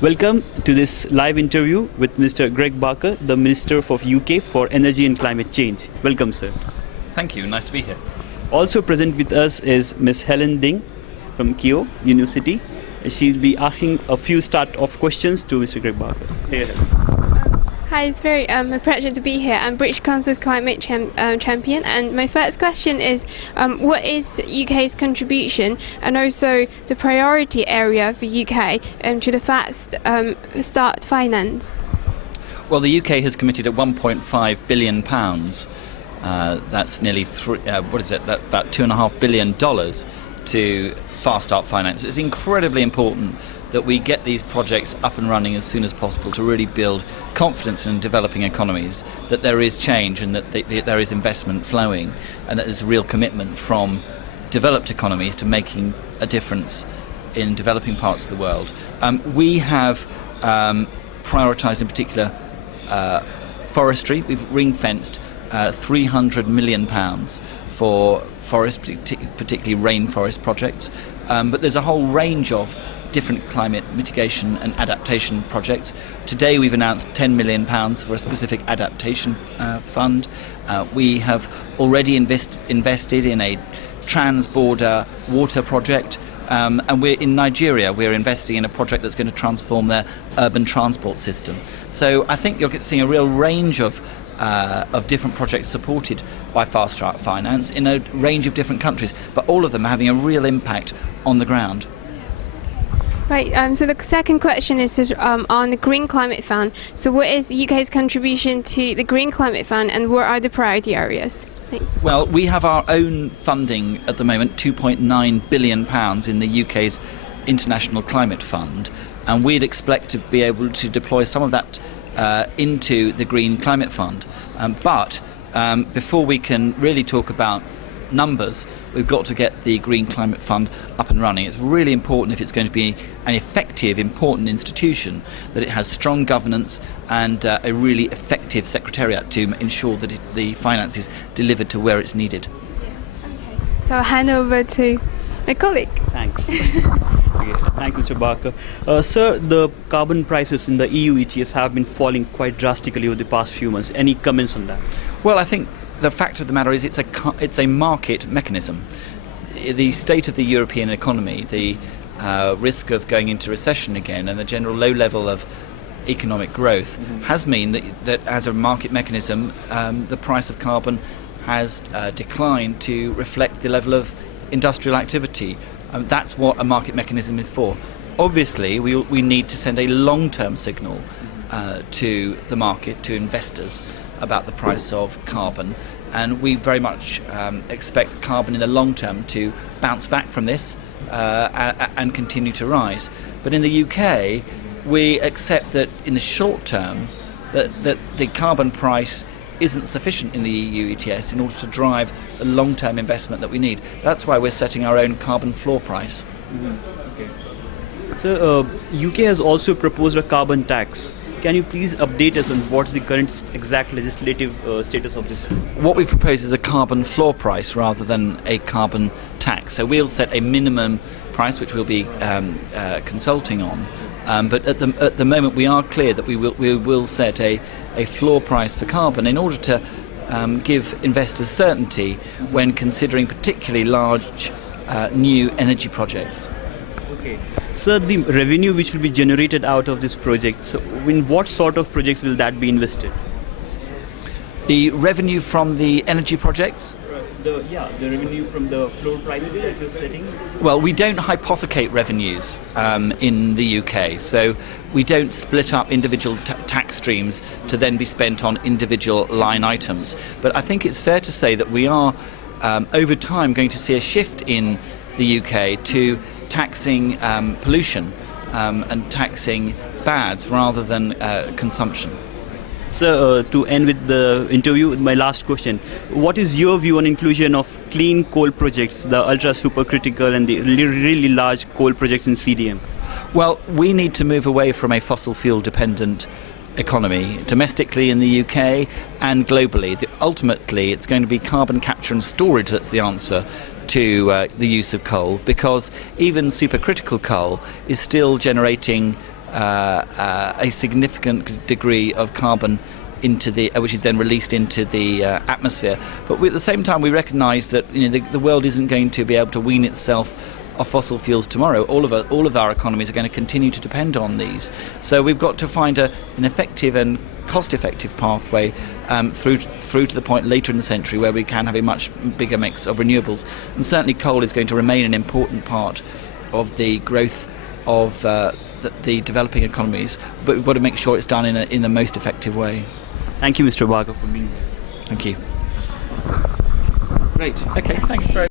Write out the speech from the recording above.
Welcome to this live interview with Mr. Greg Barker, the Minister of UK for Energy and Climate Change. Welcome, sir. Thank you. Nice to be here. Also present with us is Ms. Helen Ding from Keio University. She'll be asking a few start-off questions to Mr. Greg Barker. Hey, Hi, it's very a pleasure to be here. I'm British Council's climate champion, and my first question is, what is UK's contribution and also the priority area for UK to the Fast Start finance? Well, the UK has committed at £1.5 billion. That's nearly about $2.5 billion to Fast Start finance. It's incredibly important that we get these projects up and running as soon as possible to really build confidence in developing economies, that there is change and that there is investment flowing, and that there's a real commitment from developed economies to making a difference in developing parts of the world. We have prioritised in particular forestry. We've ring-fenced £300 million for forest, particularly rainforest projects, but there's a whole range of different climate mitigation and adaptation projects. Today we've announced £10 million for a specific adaptation fund. We have already invested in a trans-border water project, and we're in Nigeria. We're investing in a project that's going to transform their urban transport system. So I think you're seeing a real range of different projects supported by Fast Start Finance in a range of different countries, but all of them are having a real impact on the ground. Right, so the second question is on the Green Climate Fund. So what is the UK's contribution to the Green Climate Fund, and what are the priority areas? Well, we have our own funding at the moment, £2.9 billion in the UK's International Climate Fund, and we'd expect to be able to deploy some of that into the Green Climate Fund. But before we can really talk about numbers, we've got to get the Green Climate Fund up and running. It's really important, if it's going to be an effective, important institution, that it has strong governance and a really effective secretariat to ensure that the finance is delivered to where it's needed. Okay. So I'll hand over to my colleague. Thanks. Okay, thanks, Mr. Barker. Sir, the carbon prices in the EU ETS have been falling quite drastically over the past few months. Any comments on that? Well, I think the fact of the matter is it's a market mechanism. The state of the European economy, the risk of going into recession again, and the general low level of economic growth has meant that as a market mechanism, the price of carbon has declined to reflect the level of industrial activity. That's what a market mechanism is for. Obviously, we need to send a long-term signal to the market, to investors, about the price of carbon, and we very much expect carbon in the long term to bounce back from this and continue to rise. But in the UK, we accept that in the short term that the carbon price isn't sufficient in the EU ETS in order to drive the long-term investment that we need. That's why we're setting our own carbon floor price. Okay. So UK has also proposed a carbon tax. Can you please update us on what's the current exact legislative status of this? What we propose is a carbon floor price rather than a carbon tax. So we'll set a minimum price, which we'll be consulting on. But at the moment, we are clear that we will set a floor price for carbon in order to give investors certainty when considering particularly large new energy projects. Okay. So the revenue which will be generated out of this project, so in what sort of projects will that be invested? The revenue from the energy projects? The revenue from the floor price that you're setting? Well, we don't hypothecate revenues in the UK, so we don't split up individual tax streams to then be spent on individual line items. But I think it's fair to say that we are, over time, going to see a shift in the UK to taxing pollution and taxing bads rather than consumption. So to end with the interview, my last question, what is your view on inclusion of clean coal projects, the ultra supercritical and the really large coal projects in CDM? Well, we need to move away from a fossil fuel dependent economy, domestically in the UK and globally. Ultimately, it's going to be carbon capture and storage that's the answer to the use of coal, because even supercritical coal is still generating a significant degree of carbon into the which is then released into the atmosphere. But at the same time, we recognise that the world isn't going to be able to wean itself off fossil fuels tomorrow. All of our economies are going to continue to depend on these. So we've got to find an effective and cost-effective pathway through to the point later in the century where we can have a much bigger mix of renewables. And certainly coal is going to remain an important part of the growth of the developing economies, but we've got to make sure it's done in the most effective way. Thank you, Mr. Barkey, for being here. Thank you. Great. Okay, thanks very much.